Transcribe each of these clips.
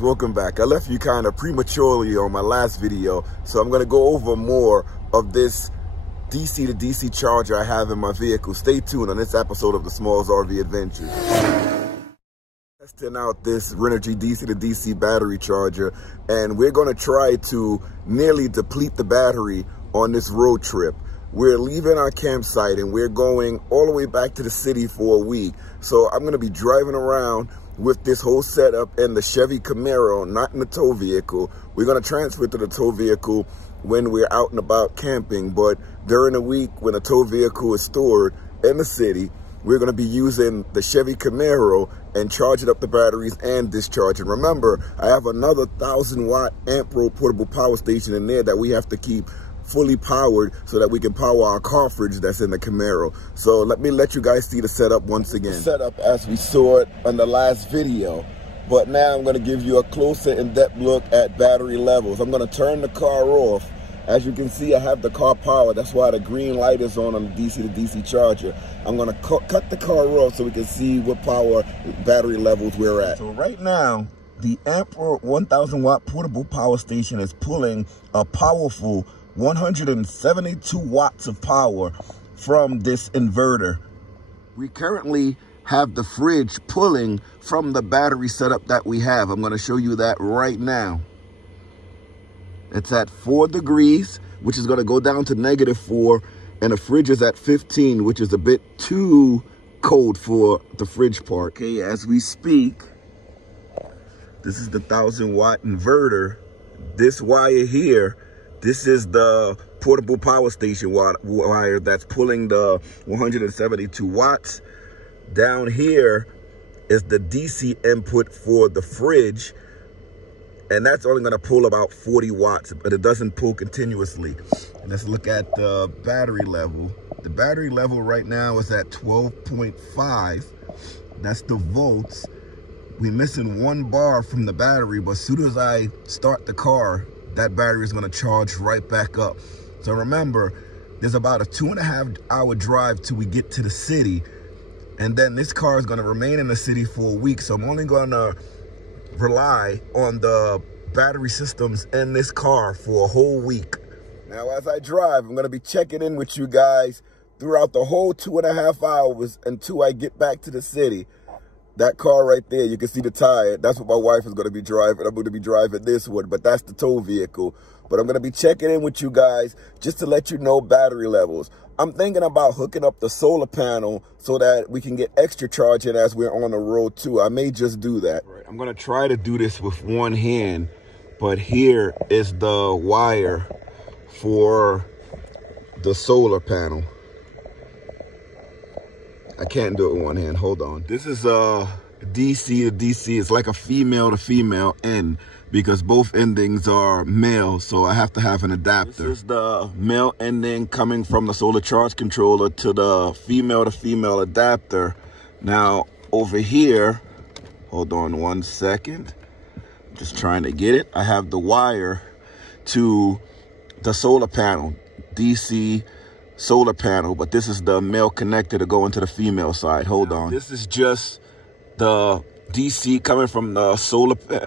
guys, welcome back. I left you kind of prematurely on my last video, so I'm going to go over more of this DC to DC charger I have in my vehicle. Stay tuned on this episode of the Smalls RV Adventures. Testing out this Renogy DC to DC battery charger, and we're going to try to nearly deplete the battery on this road trip. We're leaving our campsite and we're going all the way back to the city for a week. So I'm going to be driving around with this whole setup in the Chevy Camaro, not in the tow vehicle. We're going to transfer to the tow vehicle when we're out and about camping, but during the week when the tow vehicle is stored in the city, we're going to be using the Chevy Camaro and charging up the batteries and discharging. Remember, I have another 1,000-watt Amproad portable power station in there that we have to keep fully powered so that we can power our car fridge that's in the Camaro. So let you guys see the setup once again. The setup as we saw it on the last video, but now I'm going to give you a closer in-depth look at battery levels. I'm going to turn the car off. As you can see, I have the car powered. That's why the green light is on the DC to DC charger. I'm going to cut the car off so we can see what power battery levels we're at. So right now, the Amproad 1,000-watt portable power station is pulling a powerful 172 watts of power from this inverter. We currently have the fridge pulling from the battery setup that we have. I'm going to show you that right now. It's at 4 degrees, which is going to go down to -4, and the fridge is at 15, which is a bit too cold for the fridge part. Okay, as we speak, this is the 1,000-watt inverter. This wire here, this is the portable power station wire that's pulling the 172 watts. Down here is the DC input for the fridge, and that's only going to pull about 40 watts, but it doesn't pull continuously. And let's look at the battery level. The battery level right now is at 12.5. That's the volts. We're missing 1 bar from the battery, but as soon as I start the car, that battery is going to charge right back up. So remember, there's about a 2.5-hour drive till we get to the city, and then this car is going to remain in the city for a week. So I'm only going to rely on the battery systems in this car for a whole week. Now, as I drive, I'm going to be checking in with you guys throughout the whole 2.5 hours until I get back to the city. That car right there, you can see the tire. That's what my wife is going to be driving. I'm going to be driving this one, but that's the tow vehicle. But I'm going to be checking in with you guys just to let you know battery levels. I'm thinking about hooking up the solar panel so that we can get extra charging as we're on the road too. I may just do that. Right. I'm going to try to do this with one hand, but here is the wire for the solar panel. I can't do it with one hand. Hold on. This is DC to DC. It's like a female to female end because both endings are male, so I have to have an adapter. This is the male ending coming from the solar charge controller to the female to female adapter. Now over here, hold on one second. I'm just trying to get it. I have the wire to the solar panel, DC solar panel, but this is the male connector to go into the female side. Hold on. This is just the DC coming from the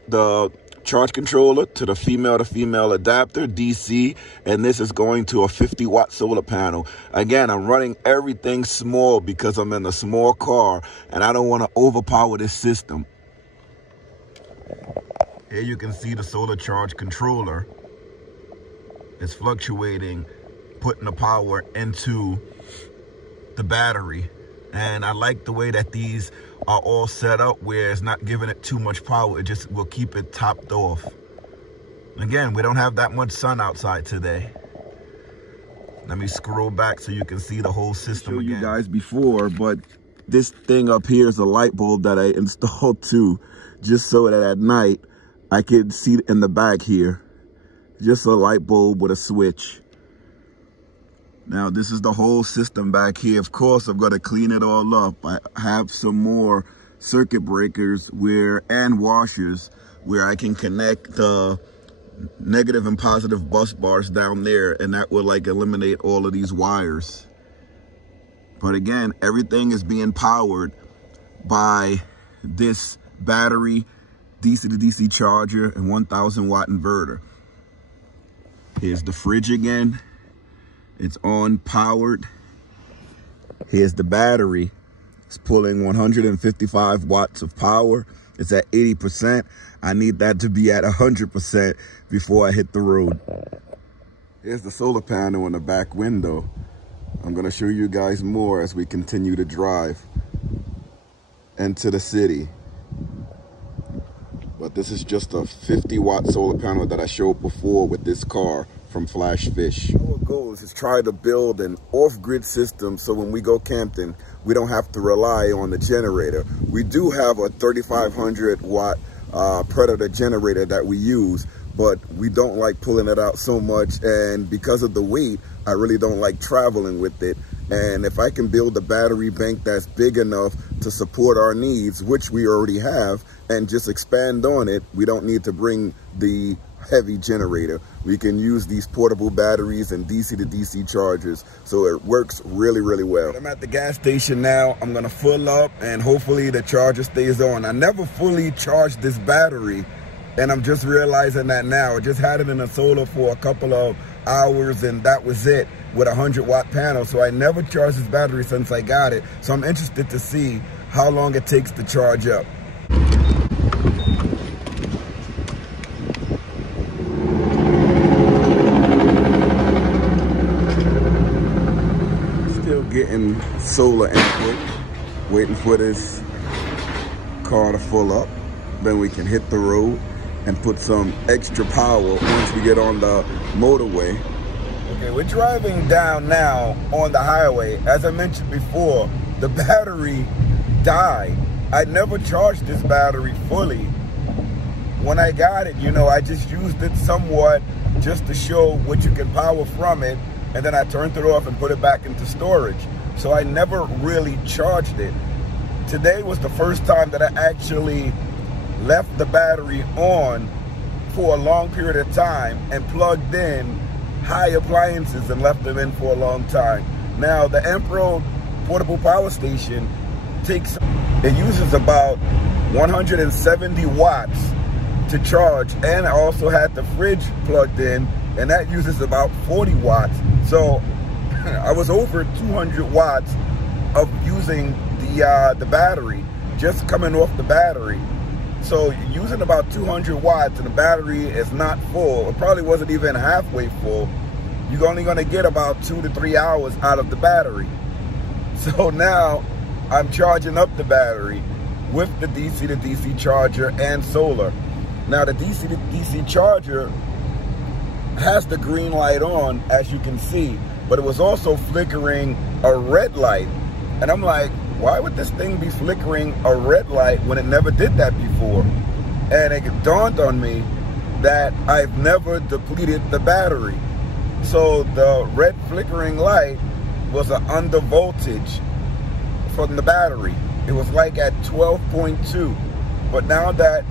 the charge controller to the female to female adapter, DC, and this is going to a 50-watt solar panel. Again, I'm running everything small because I'm in a small car and I don't want to overpower this system. Here you can see the solar charge controller is fluctuating, putting the power into the battery. And I like the way that these are all set up where it's not giving it too much power. It just will keep it topped off. Again, we don't have that much sun outside today. Let me scroll back so you can see the whole system again. I showed you guys before, but this thing up here is a light bulb that I installed too, just so that at night I could see in the back here. Just a light bulb with a switch. Now, this is the whole system back here. Of course, I'm going to clean it all up. I have some more circuit breakers and washers where I can connect the negative and positive bus bars down there, and that will like eliminate all of these wires. But again, everything is being powered by this battery DC to DC charger and 1000 watt inverter. Here's the fridge again. It's on, powered. Here's the battery. It's pulling 155 watts of power. It's at 80%. I need that to be at 100% before I hit the road. Here's the solar panel in the back window. I'm gonna show you guys more as we continue to drive into the city. But this is just a 50 watt solar panel that I showed before with this car from Flashfish. Our goal is to try to build an off-grid system so when we go camping, we don't have to rely on the generator. We do have a 3500 watt Predator generator that we use, but we don't like pulling it out so much, and because of the weight, I really don't like traveling with it. And if I can build a battery bank that's big enough to support our needs, which we already have, and just expand on it, we don't need to bring the heavy generator. We can use these portable batteries and DC to DC chargers, so it works really, really well. I'm at the gas station now. I'm gonna fill up and hopefully the charger stays on. I never fully charged this battery, and I'm just realizing that now. I just had it in the solar for a couple of hours and that was it with a 100 watt panel. So I never charged this battery since I got it. So I'm interested to see how long it takes to charge up. Still getting solar input, waiting for this car to full up. Then we can hit the road and put some extra power once we get on the motorway. Okay, we're driving down now on the highway. As I mentioned before, the battery died. I never charged this battery fully. When I got it, you know, I just used it somewhat just to show what you can power from it, and then I turned it off and put it back into storage. So I never really charged it. Today was the first time that I actually left the battery on for a long period of time and plugged in high appliances and left them in for a long time. Now the Amproad portable power station it uses about 170 watts to charge, and I also had the fridge plugged in and that uses about 40 watts. So I was over 200 watts of using the battery, just coming off the battery. So using about 200 watts and the battery is not full, it probably wasn't even halfway full, you're only gonna get about 2 to 3 hours out of the battery. So now I'm charging up the battery with the DC to DC charger and solar. Now the DC to DC charger has the green light on, as you can see, but it was also flickering a red light. And I'm like, why would this thing be flickering a red light when it never did that before? And it dawned on me that I've never depleted the battery. So the red flickering light was an under voltage from the battery. It was like at 12.2. But now that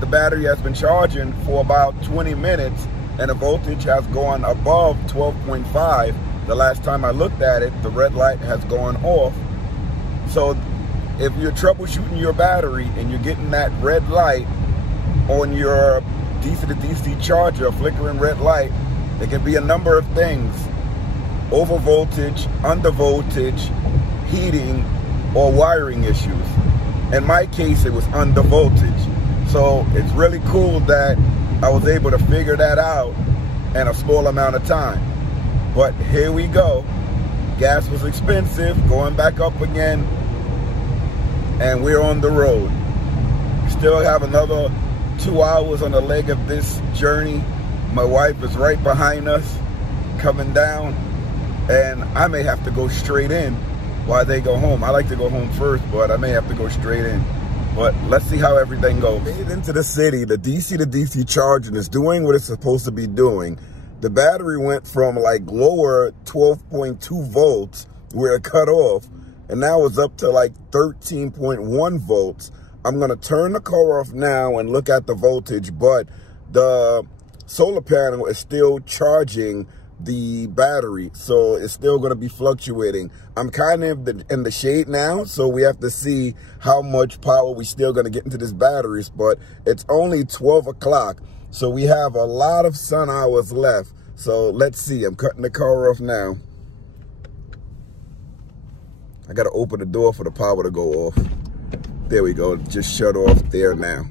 the battery has been charging for about 20 minutes and the voltage has gone above 12.5, the last time I looked at it, the red light has gone off. So if you're troubleshooting your battery and you're getting that red light on your DC to DC charger, flickering red light, it can be a number of things: over voltage, under voltage, heating, or wiring issues. In my case, it was under voltage. So it's really cool that I was able to figure that out in a small amount of time. But here we go. Gas was expensive, going back up again, and we're on the road. We still have another 2 hours on the leg of this journey. My wife is right behind us, coming down, and I may have to go straight in while they go home. I like to go home first, but I may have to go straight in. But let's see how everything goes. Made into the city, the DC to DC charging is doing what it's supposed to be doing. The battery went from like lower 12.2 volts where it cut off, and now it's up to like 13.1 volts. I'm gonna turn the car off now and look at the voltage, but the solar panel is still charging the battery, so it's still going to be fluctuating. I'm kind of in the shade now, so we have to see how much power we still going to get into this batteries, but it's only 12 o'clock, so we have a lot of sun hours left. So let's see. I'm cutting the car off now. I got to open the door for the power to go off. There we go. Just shut off there now.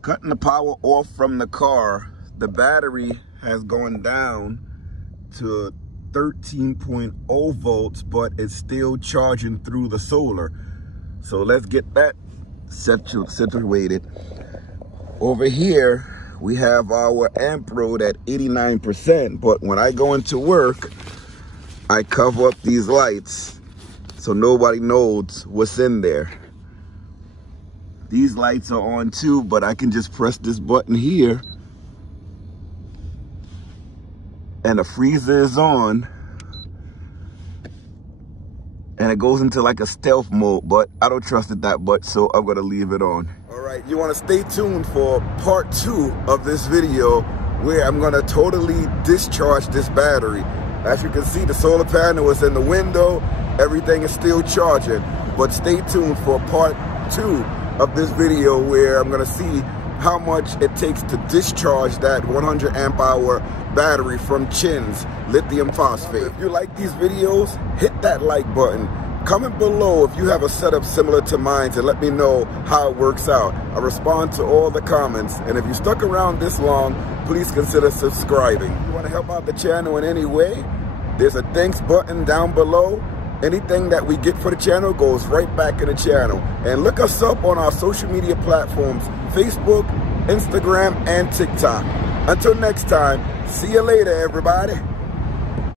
Cutting the power off from the car. The battery has gone down to 13.0 volts, but it's still charging through the solar. So let's get that situated. Over here, we have our Amproad at 89%, but when I go into work, I cover up these lights so nobody knows what's in there. These lights are on too, but I can just press this button here and the freezer is on, and it goes into like a stealth mode, but I don't trust it that much, so I'm gonna leave it on. All right, you wanna stay tuned for part 2 of this video where I'm gonna totally discharge this battery. As you can see, the solar panel is in the window, everything is still charging, but stay tuned for part 2 of this video where I'm gonna see how much it takes to discharge that 100 amp hour battery from Chin's lithium phosphate. If you like these videos, hit that like button. Comment below if you have a setup similar to mine and let me know how it works out. I respond to all the comments, and if you stuck around this long, please consider subscribing. If you want to help out the channel in any way, there's a thanks button down below. Anything that we get for the channel goes right back in the channel. And look us up on our social media platforms, Facebook, Instagram, and TikTok. Until next time, see you later, everybody.